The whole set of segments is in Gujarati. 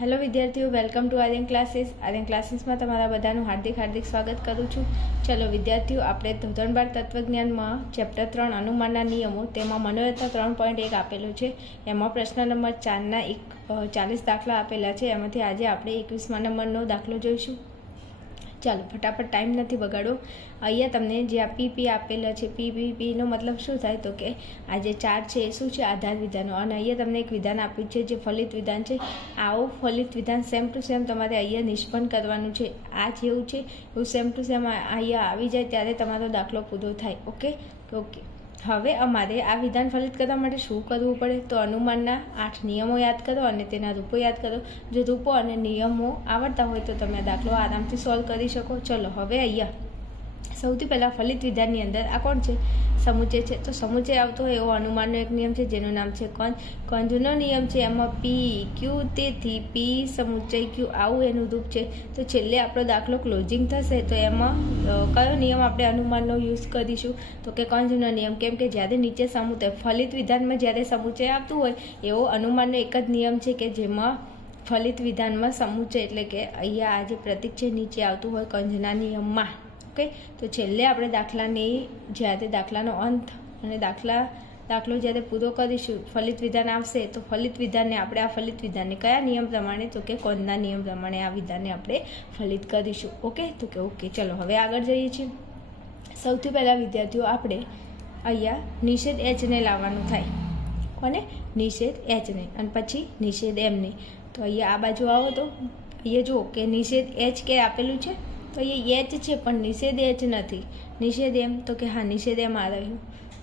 હેલો વિદ્યાર્થીઓ, welcome to Aryan classes. Aryan ક્લાસીસમાં તમારા બધાનું હાર્દિક સ્વાગત કરું છું. ચલો વિદ્યાર્થીઓ, આપણે ધોરણ 12 તત્વજ્ઞાનમાં ચેપ્ટર 3 અનુમાનના નિયમો તેમાં મનોરત્ન 3.1 આપેલું છે. એમાં પ્રશ્ન નંબર 4ના 40 દાખલા આપેલા છે. એમાંથી આજે આપણે 21મા નંબરનો દાખલો જોઈશું. ચાલો ફટાફટ, ટાઈમ નથી બગાડો. અહીંયા તમને જે આ પીપી આપેલા છે, પીપીનો મતલબ શું થાય તો કે આ જે 4 છે એ શું છે, આધાર વિધાનો. અને અહીંયા તમને એક વિધાન આપ્યું છે જે ફલિત વિધાન છે. આવું ફલિત વિધાન સેમ ટુ સેમ તમારે અહીંયા નિષ્પન્ન કરવાનું છે. આ જેવું છે એવું સેમ ટુ સેમ અહીંયા આવી જાય ત્યારે તમારો દાખલો પૂરો થાય. ઓકે. હવે અમારે આ વિધાન ફલિત કરવા માટે શું કરવું પડે તો અનુમાનના 8 નિયમો યાદ કરો અને તેના રૂપો યાદ કરો. જો રૂપો અને નિયમો આવડતા હોય તો તમે દાખલો આરામથી સોલ્વ કરી શકો. ચલો હવે અહીંયા સૌથી પહેલાં ફલિત વિધાનની અંદર આ કોણ છે, સમુચય છે. તો સમુચય આવતો હોય એવો અનુમાનનો એક નિયમ છે જેનું નામ છે કંજનો નિયમ છે. એમાં પી ક્યુ, તેથી પી સમુચય ક્યુ આવું એનું રૂપ છે. તો છેલ્લે આપણો દાખલો ક્લોઝિંગ થશે તો એમાં કયો નિયમ આપણે અનુમાનનો યુઝ કરીશું તો કે કંજનો નિયમ. કેમ કે જ્યારે નીચે સમુચય ફલિત વિધાનમાં જ્યારે સમુચય આવતું હોય એવો અનુમાનનો એક જ નિયમ છે કે જેમાં ફલિત વિધાનમાં સમુચય એટલે કે અહીંયા આ જે પ્રતીક છે નીચે આવતું હોય કંજના નિયમમાં. ઓકે, તો છેલ્લે આપણે દાખલાની જ્યારે દાખલાનો અંત અને દાખલો જ્યારે પૂરો કરીશું ફલિત વિધાન આવશે તો ફલિત વિધાનને આપણે આ ફલિત વિધાનને કયા નિયમ પ્રમાણે તો કે કોનના નિયમ પ્રમાણે આ વિધાનને આપણે ફલિત કરીશું. ઓકે, ચલો હવે આગળ જઈએ છીએ. સૌથી પહેલાં વિદ્યાર્થીઓ આપણે અહીંયા નિષેધ એચને લાવવાનું થાય. કોને? નિષેધ એચને, અને પછી નિષેધ એમને. તો અહીંયા આ બાજુ આવો તો અહીંયા જુઓ કે નિષેધ એચ કે આપેલું છે તો અહીંયા એચ છે પણ નિષેધ એચ નથી. નિષેધ એમ તો કે હા, નિષેધ એમ આ રહ્યું.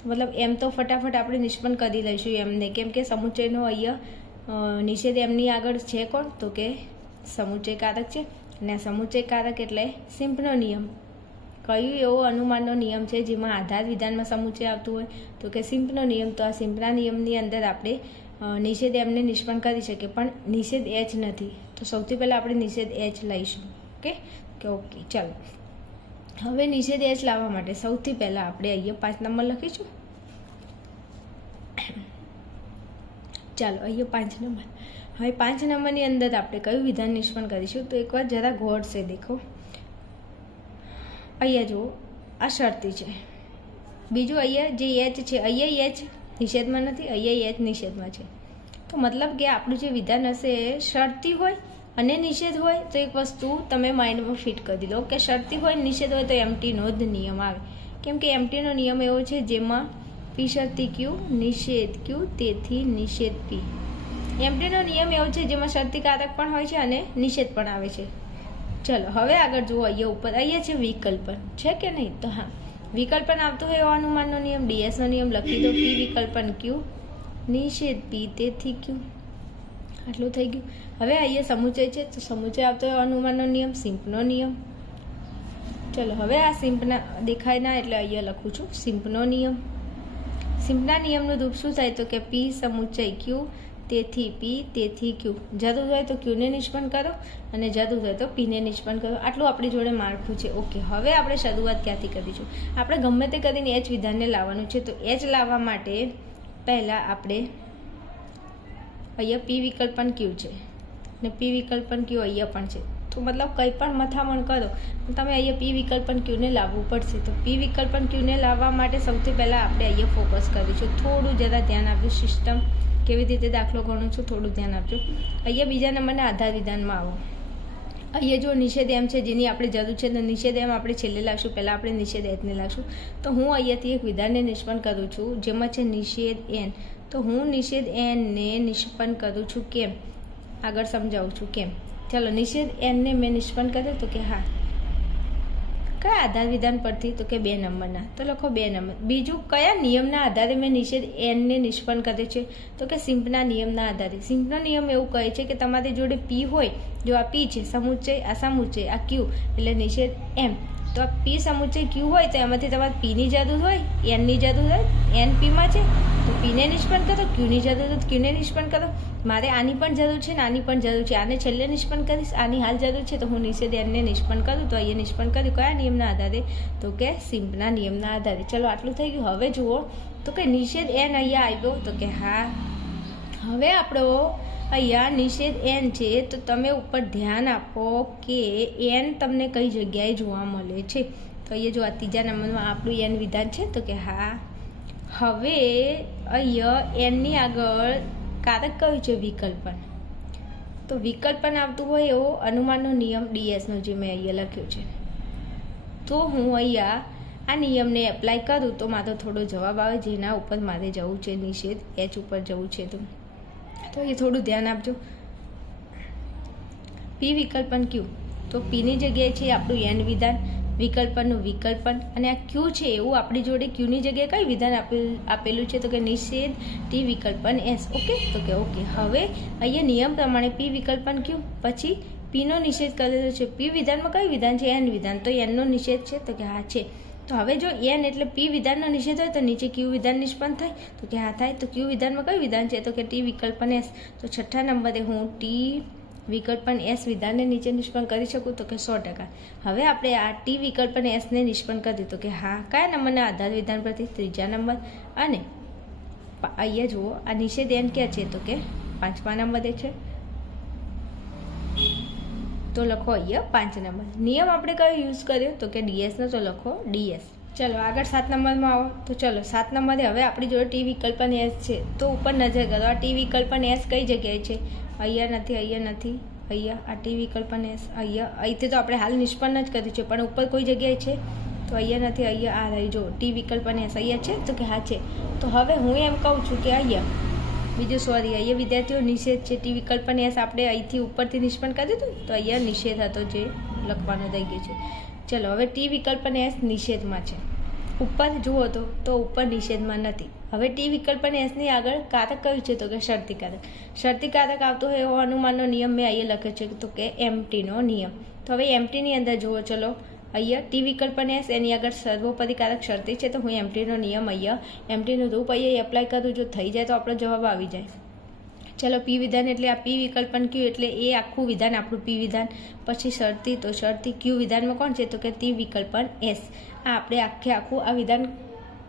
મતલબ એમ તો ફટાફટ આપણે નિષ્પન્ન કરી લઈશું એમને, કેમ કે સમુચયનો અહીંયા નિષેધ એમની આગળ છે કોણ તો કે સમુચયકારક છે. અને આ સમુચયકારક એટલે સિમ્પનો નિયમ. કયું એવો અનુમાનનો નિયમ છે જેમાં આધાર વિધાનમાં સમુચય આવતું હોય તો કે સિમ્પનો નિયમ. તો આ સિમ્પના નિયમની અંદર આપણે નિષેધ એમને નિષ્પન્ન કરી શકીએ પણ નિષેધ એચ નથી. તો સૌથી પહેલાં આપણે નિષેધ એચ લઈશું. ઓકે, ચાલો હવે નિષેધ એચ લાવવા માટે સૌથી પહેલાં આપણે અહીંયા 5 નંબર લખીશું. ચાલો અહીંયા 5 નંબર. હવે 5 નંબરની અંદર આપણે કયું વિધાન નિષ્પન્ન કરીશું તો એકવાર જરા ગોળ છે દેખો. અહીંયા જુઓ, આ શરતી છે. બીજું અહીંયા જે એચ છે, અહીંયા એચ નિષેધમાં નથી, અહીંયા એચ નિષેધમાં છે. તો મતલબ કે આપણું જે વિધાન હશે એ શરતી હોય અને નિષેધ હોય. તો એક વસ્તુ તમે માઇન્ડમાં ફિટ કરી લો કે શરતી હોય નિષેધ હોય તો એમટીનો જ નિયમ આવે. કેમ કે એમટીનો નિયમ એવો છે જેમાં પી શરતી ક્યુ, નિષેધ ક્યુ, તેથી નિષેધ પી. એમટીનો નિયમ એવો છે જેમાં શરતીકારક પણ હોય છે અને નિષેધ પણ આવે છે. ચલો હવે આગળ જુઓ, અહીંયા ઉપર અહીંયા છે વિકલ્પન, છે કે નહીં? તો હા, વિકલ્પન આવતો હોય એવો અનુમાનનો નિયમ ડીએસનો નિયમ લખી દો. પી વિકલ્પન ક્યુ, નિષેધ પી, તેથી ક્યુ. આટલું થઈ ગયું. હવે અહીંયા સમુચય છે તો સમુચય આવતો હોય અનુમાનનો નિયમ સિમ્પનો નિયમ. ચલો હવે આ સિમ્પના દેખાય ના એટલે અહીંયા લખું છું સિમ્પનો નિયમ. સિમ્પના નિયમનું રૂપ શું થાય તો કે પી સમુચય ક્યુ, તેથી પી, તેથી ક્યુ. જરૂર હોય તો ક્યુને નિષ્પન્ન કરો અને જરૂર હોય તો પીને નિષ્પન્ન કરો. આટલું આપણી જોડે માળખું છે. ઓકે, હવે આપણે શરૂઆત ક્યાંથી કરીશું? આપણે ગમે તે કરીને એચ વિધાનને લાવવાનું છે. તો એચ લાવવા માટે પહેલાં આપણે અહીંયા પી વિકલ્પન ક્યુ છે ને પી વિકલ્પન ક્યુ અહીંયા પણ છે. તો મતલબ કંઈ પણ મથામણ કરો તમે અહીંયા પી વિકલ્પન ક્યુને લાવવું પડશે. તો પી વિકલ્પન ક્યુને લાવવા માટે સૌથી પહેલાં આપણે અહીંયા ફોકસ કરીશું. થોડું જરા ધ્યાન આપજો. સિસ્ટમ કેવી રીતે દાખલો ગણું છું થોડું ધ્યાન આપજો. અહીંયા બીજા નંબરના આધાર વિધાનમાં આવો. અહીંયા જો નિષેધ એમ છે જેની આપણે જરૂર છે તો નિષેધ એમ આપણે છેલ્લે લાવશું. પહેલાં આપણે નિષેધ એચને લાવશું. તો હું અહીંયાથી એક વિધાનને નિષ્પન્ન કરું છું જેમાં છે નિષેધ એન. તો હું નિષેધ એનને નિષ્પન્ન કરું છું. કેમ? આગળ સમજાવું છું કેમ. ચાલો, નિષેધ એનને મેં નિષ્પન્ન કર્યો તો કે હા, કયા આધાર વિધાન પરથી તો કે 2 નંબરના. તો લખો 2 નંબર. બીજું કયા નિયમના આધારે મેં નિષેધ એનને નિષ્પન્ન કર્યો છે તો કે સિમ્પના નિયમના આધારે. સિમ્પનો નિયમ એવું કહે છે કે તમારી જોડે પી હોય, જો આ પી છે સમુચય, આ સમુચય, આ ક્યુ એટલે નિષેધ એમ. તો આ પી સમુચય ક્યુ હોય તો એમાંથી તમારે પીની જરૂર હોય, એનની જરૂર હોય. એન પીમાં છે તો પીને નિષ્પન્ન કરો, ક્યુની જરૂર હોય તો ક્યુને નિષ્પન્ન કરો. મારે આની પણ જરૂર છે ને આની પણ જરૂર છે. આને છેલ્લે નિષ્પન્ન કરીશ, આની હાલ જરૂર છે તો હું નિષેધ એનને નિષ્પન્ન કરું. તો અહીંયા નિષ્પન્ન કર્યું કયા નિયમના આધારે તો કે સિમ્પના નિયમના આધારે. ચલો આટલું થઈ ગયું. હવે જુઓ તો કે નિષેધ એન અહીંયા આવ્યો તો કે હા, હવે આપણો અહીંયા નિષેધ એન છે, તો તમે ઉપર ધ્યાન આપો કે એન તમને કઈ જગ્યાએ જોવા મળે છે. તો અહીંયા જો આ ત્રીજા નંબરમાં આપણું એન વિધાન છે, તો કે હા. હવે અહીંયા એનની આગળ કારક કયું છે? વિકલ્પન. તો વિકલ્પન આવતું હોય એવો અનુમાનનો નિયમ ડીએસનો જે મેં અહીંયા લખ્યો છે, તો હું અહીંયા આ નિયમને એપ્લાય કરું તો મારો થોડો જવાબ આવે, જેના ઉપર મારે જવું છે નિષેધ એચ ઉપર જવું છે. તો એ થોડું ધ્યાન આપજો. પી વિકલ્પન ક્યુ, તો પીની જગ્યાએ છે આપણું એન વિધાન, વિકલ્પનનું વિકલ્પન, અને આ ક્યુ છે એવું આપણી જોડે ક્યુની જગ્યાએ કઈ વિધાન આપેલું છે? તો કે નિષેધ ટી વિકલ્પન એસ. ઓકે, તો કે ઓકે. હવે અહીંયા નિયમ પ્રમાણે પી વિકલ્પન ક્યુ, પછી પીનો નિષેધ કરેલો છે. પી વિધાનમાં કયું વિધાન છે? એન વિધાન. તો એનનો નિષેધ છે, તો કે હા છે. તો હવે જો એન એટલે પી વિધાનનો નિષેધ હોય તો નીચે ક્યુ વિધાન નિષ્પન્ન થાય, તો કે હા થાય. તો ક્યુ વિધાનમાં કયું વિધાન છે? તો કે ટી વિકલ્પન એસ. તો છઠ્ઠા નંબરે હું ટી વિકલ્પન એસ વિધાનને નીચે નિષ્પન્ન કરી શકું, તો કે 100%. હવે આપણે આ ટી વિકલ્પન એસને નિષ્પન્ન કરી, તો કે હા. કયા નંબરના આધાર વિધાન પરથી? ત્રીજા નંબર. અને અહીંયા જુઓ આ નિષેધ એન ક્યાં છે? તો કે પાંચમા નંબરે છે. તો લખો અહીંયા 5 નંબર. નિયમ આપણે કયો યુઝ કર્યો? તો કે ડીએસનો, તો લખો ડીએસ. ચલો આગળ 7 નંબરમાં આવો. તો ચલો 7 નંબરે હવે આપણી જોડે ટી વિકલ્પન એસ છે, તો ઉપર નજર કરો. આ ટી વિકલ્પન એસ કઈ જગ્યાએ છે? અહીંયા નથી, અહીંયા નથી, અહીંયા. આ ટી વિકલ્પન એસ અહીંથી તો આપણે હાલ નિષ્પન્ન જ કર્યું છે, પણ ઉપર કોઈ જગ્યાએ છે? તો અહીંયા નથી, અહીંયા આ રહી. જો ટી વિકલ્પન એસ અહીંયા છે, તો કે હા છે. તો હવે હું એમ કહું છું કે અહીંયા બીજું અહીંયા વિદ્યાર્થીઓ નિષેધ છે. ટી વિકલ્પન એસ આપણે અહીંથી ઉપરથી નિષ્પન્ન કર્યું હતું, તો અહીંયા નિષેધ હતો જે લખવાનો થઈ ગયો છે. ચલો હવે ટી વિકલ્પન એસ નિષેધમાં છે. ઉપર જુઓ તો ઉપર નિષેધમાં નથી. હવે ટી વિકલ્પન એસની આગળ કારક કયું છે? તો કે શરતી કારક. શરતી કારક આવતો હોય એવો અનુમાનનો નિયમ મેં અહીંયા લખ્યો છે, તો કે એમટીનો નિયમ. તો હવે એમટીની અંદર જુઓ, ચલો અહીંયા ટી વિકલ્પન એસ એની આગળ સર્વોપરી કારક શરતી છે, તો હું એમટીનો નિયમ અહીંયા એમટીનું રૂપ અહીંયા એપ્લાય કરું. જો થઈ જાય તો આપણો જવાબ આવી જાય. ચલો પી વિધાન એટલે આ પી વિકલ્પન ક્યુ એટલે એ આખું વિધાન આપણું પી વિધાન. પછી શરતી, તો શરતી ક્યુ વિધાનમાં કોણ છે? તો કે ટી વિકલ્પન એસ. આ આપણે આખું આ વિધાન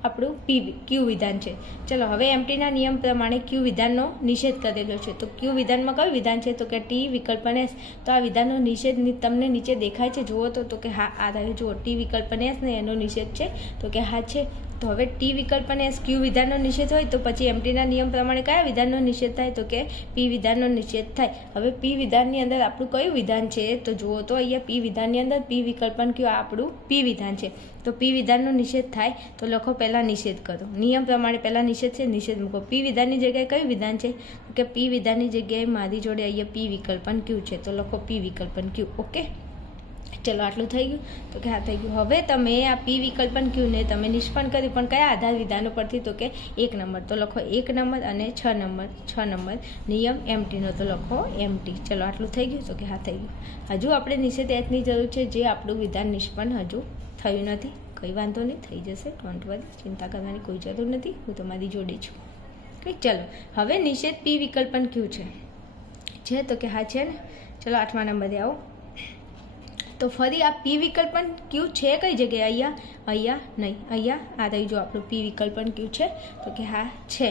આપણું ક્યુ વિધાન છે. ચલો હવે એમટીના નિયમ પ્રમાણે ક્યુ વિધાનનો નિષેધ કરેલો છે. તો ક્યુ વિધાનમાં કયું વિધાન છે? તો કે ટી વિકલ્પન એસ. તો આ વિધાનનો નિષેધ તમને નીચે દેખાય છે, જુઓ તો કે હા આ રહ્યું. જુઓ ટી વિકલ્પન એસ ને એનો નિષેધ છે, તો કે હા છે. તો હવે ટી વિકલ્પન એસ ક્યુ વિધાનનો નિષેધ હોય તો પછી એમટીના નિયમ પ્રમાણે કયા વિધાનનો નિષેધ થાય? તો કે પી વિધાનનો નિષેધ થાય. હવે પી વિધાનની અંદર આપણું કયું વિધાન છે? તો જુઓ તો અહીંયા પી વિધાનની અંદર પી વિકલ્પન ક્યુ આપણું પી વિધાન છે. તો પી વિધાનનો નિષેધ થાય, તો લખો પહેલાં નિષેધ કરો. નિયમ પ્રમાણે પહેલાં નિષેધ છે, નિષેધ મૂકો. પી વિધાનની જગ્યાએ કયું વિધાન છે? કે પી વિધાનની જગ્યાએ મારી જોડે અહીંયા પી વિકલ્પન ક્યુ છે, તો લખો પી વિકલ્પન ક્યુ. ઓકે, ચલો આટલું થઈ ગયું, તો કે હા થઈ ગયું. હવે તમે આ પી વિકલ્પન ક્યુને તમે નિષ્પન્ન કર્યું, પણ કયા આધાર વિધાનો પરથી? તો કે 1 નંબર. તો લખો 1 નંબર અને 6 નંબર નિયમ એમટીનો, તો લખો એમટી. ચલો આટલું થઈ ગયું, તો કે હા થઈ ગયું. હજુ આપણે નિષેધ એચની જરૂર છે, જે આપણું વિધાન નિષ્પન્ન હજુ થયું નથી. કંઈ વાંધો નહીં, થઈ જશે. ડોન્ટ વરી, ચિંતા કરવાની કોઈ જરૂર નથી, હું તમારી જોડે છું. ચલો હવે નિષેધ પી વિકલ્પન ક્યુ છે, તો કે હા છે ને. ચલો 8મા નંબરે આવો. તો ફરી આ પી વિકલ્પન ક્યુ છે કઈ જગ્યાએ? અહીંયા નહીં, અહીંયા આ રહી. જો આપણું પી વિકલ્પન ક્યુ છે, તો કે હા છે.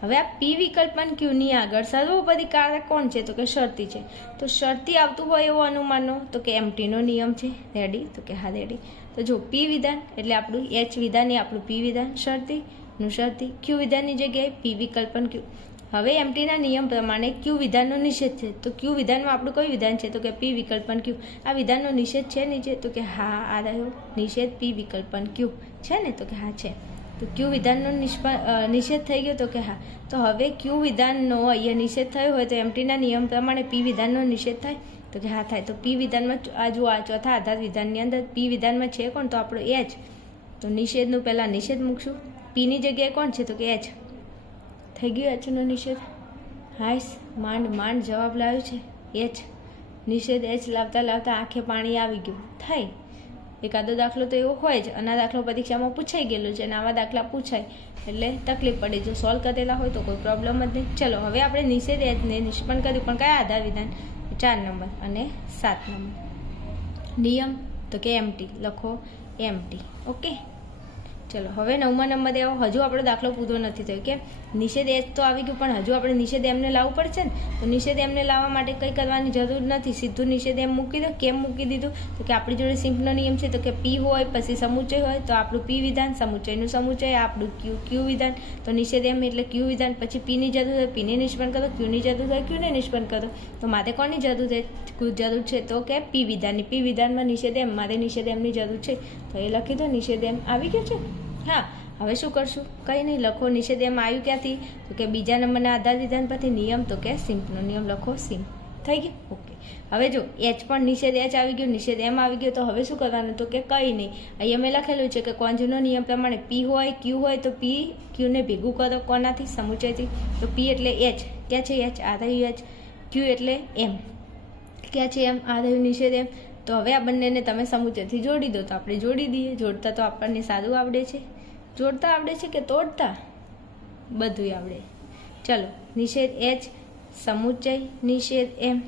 હવે આ પી વિકલ્પન ક્યુની આગળ સર્વોપરી કારક કોણ છે? તો કે શરતી છે. તો શરતી આવતું હોય એવો અનુમાનનો, તો કે એમટીનો નિયમ છે. રેડી? તો કે હા રેડી. તો જો પી વિધાન એટલે આપણું એચ વિધાન એ આપણું પી વિધાન, શરતીનું શરતી. ક્યુ વિધાનની જગ્યાએ પી વિકલ્પન ક્યુ. હવે એમટીના નિયમ પ્રમાણે ક્યુ વિધાનનો નિષેધ છે. તો ક્યુ વિધાનમાં આપણું કયું વિધાન છે? તો કે પી વિકલ્પન ક્યુ. આ વિધાનનો નિષેધ છે નીચે, તો કે હા આ રહ્યો નિષેધ પી વિકલ્પન ક્યુ છે ને, તો કે હા છે. તો ક્યુ વિધાનનો નિષેધ થઈ ગયો, તો કે હા. તો હવે ક્યુ વિધાનનો અહીંયા નિષેધ થયો હોય તો એમટીના નિયમ પ્રમાણે પી વિધાનનો નિષેધ થાય, તો કે હા થાય. તો પી વિધાનમાં આ જો આ ચોથા આધાર વિધાનની અંદર પી વિધાનમાં છે કોણ? તો આપણો એચ. તો નિષેધનું પહેલાં નિષેધ મૂકશું. પીની જગ્યાએ કોણ છે? તો કે એચ. થઈ ગયું એચનો નિષેધ. હાઈસ માંડ જવાબ લાવ્યો છે એચ. નિષેધ એચ લાવતા આંખે પાણી આવી ગયું થાય. એકાદો દાખલો તો એવો હોય જ, અને આ દાખલો પરીક્ષામાં પૂછાઈ ગયેલો છે, અને આવા દાખલા પૂછાય એટલે તકલીફ પડે. જો સોલ્વ કરેલા હોય તો કોઈ પ્રોબ્લેમ જ નહીં. ચલો હવે આપણે નિષેધ એચને નિષ્પન્ન કર્યું, પણ કયા આધાર વિધાન? 4 નંબર અને 7 નંબર. નિયમ તો કે એમટી, લખો એમટી. ઓકે, ચલો હવે 9મા નંબરે આવો. હજુ આપણો દાખલો પૂરો નથી થયો. કેમ? નિષેધ એચ તો આવી ગયું, પણ હજુ આપણે નિષેધ એમને લાવવું પડશે ને. તો નિષેધ એમને લાવવા માટે કંઈ કરવાની જરૂર નથી, સીધું નિષેધ એમ મૂકી દો. કેમ મૂકી દીધું? તો કે આપણી જોડે સિમ્પનો નિયમ છે, તો કે પી હોય પછી સમુચય હોય તો આપણું પી વિધાન, સમુચયનું સમુચય આપણું ક્યુ વિધાન. તો નિષેધ એમ એટલે ક્યુ વિધાન, પછી પીની જરૂર હોય પીને નિષ્પન્ન કરો, ક્યુની જરૂર હોય ક્યુને નિષ્પન્ન કરો. તો મારે કોની જરૂર છે? તો કે પી વિધાનની. પી વિધાનમાં નિષેધ એમ, મારે નિષેધ એમની જરૂર છે, તો એ લખી દો. નિષેધ એમ આવી ગયો છે. હા, હવે શું કરશું? કંઈ નહીં, લખો નિષેધ એમ આવ્યું ક્યાંથી? તો કે બીજા નંબરના આધાર વિધાન પરથી. નિયમ તો કે સિમ્પનો નિયમ લખો, સિમ્પ. થઈ ગયું? ઓકે. હવે જો એચ પણ નિષેધ એચ આવી ગયો, નિષેધ એમ આવી ગયો, તો હવે શું કરવાનું? તો કે કંઈ નહીં, અહીંયા મેં લખેલું છે કે કોન્જનો નિયમ પ્રમાણે પી હોય ક્યુ હોય તો પી ક્યુને ભેગું કરો. કોનાથી? સમુચયથી. તો પી એટલે એચ, ક્યાં છે એચ? આ રહ્યું એચ. ક્યુ એટલે એમ, ક્યાં છે એમ? આ રહ્યું નિષેધ એમ. તો હવે આ બંનેને તમે સમુચયથી જોડી દો. તો આપણે જોડી દઈએ. જોડતા તો આપણને સારું આવડે છે. જોડતા આવડે છે કે તોડતા? બધું આવડે. ચલો, નિષેધ એચ સમુચય નિષેધ એમ,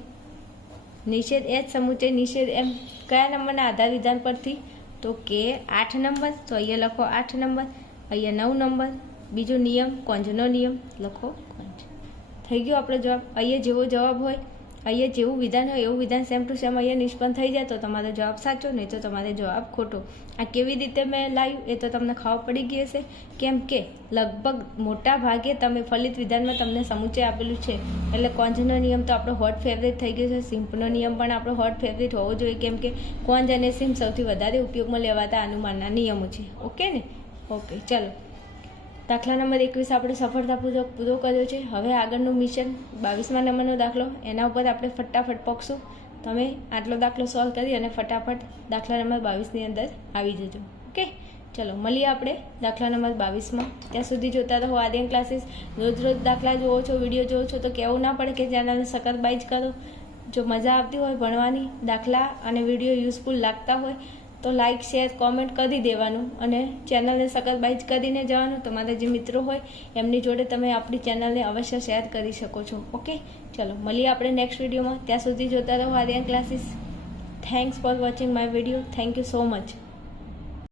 નિષેધ એચ સમુચય નિષેધ એમ કયા નંબરના આધાર વિધાન પરથી? તો કે 8 નંબર. તો અહીંયા લખો 8 નંબર, અહીંયા 9 નંબર. બીજો નિયમ કોન્જનો નિયમ લખો કોન્જ. થઈ ગયો આપણો જવાબ. અહીંયા જેવો જવાબ હોય, અહીંયા જેવું વિધાન હોય એવું વિધાન સેમ ટુ સેમ અહીંયા નિષ્પન્ન થઈ જાય તો તમારો જવાબ સાચો, નહીં તો તમારો જવાબ ખોટો. આ કેવી રીતે મેં લાવ્યું એ તો તમને ખબર પડી ગઈ હશે, કેમ કે લગભગ મોટા ભાગે તમે ફલિત વિધાનમાં તમને સમુચય આપેલું છે એટલે કોન્જનો નિયમ તો આપણો હોટ ફેવરેટ થઈ ગયો છે. સિમ્પનો નિયમ પણ આપણો હોટ ફેવરેટ હોવો જોઈએ, કેમ કે કોન્જ અને સિમ્પ સૌથી વધારે ઉપયોગમાં લેવાતા અનુમાનના નિયમો છે. ઓકે ને? ઓકે, ચલો. દાખલા નંબર 21 આપણે સફળતાપૂર્વક પૂરો કર્યો છે. હવે આગળનું મિશન 22મા નંબરનો દાખલો, એના ઉપર આપણે ફટાફટ પકશું. તમે આટલો દાખલો સોલ્વ કરી અને ફટાફટ દાખલા નંબર 22ની અંદર આવી જજો. ઓકે, ચલો મળીએ આપણે દાખલા નંબર 22માં. ત્યાં સુધી જોતા રહો આર્યન ક્લાસીસ. રોજ દાખલા જુઓ છો, વિડીયો જુઓ છો તો કહેવું ના પડે કે ચેનલને સબસ્ક્રાઇબ કરો. જો મજા આવતી હોય ભણવાની, દાખલા અને વિડીયો યુઝફુલ લાગતા હોય તો લાઇક શેર કોમેન્ટ કરી દેવાનું અને ચેનલને સબસ્ક્રાઇબ કરીને જવાનું. તમારા જે મિત્રો હોય એમની જોડે તમે આપણી ચેનલને અવશ્ય શેર કરી શકો છો. ઓકે, ચલો મળીએ આપણે નેક્સ્ટ વિડીયોમાં. ત્યાં સુધી જોતા રહો Aryan classes. Thanks for watching my video. Thank you so much.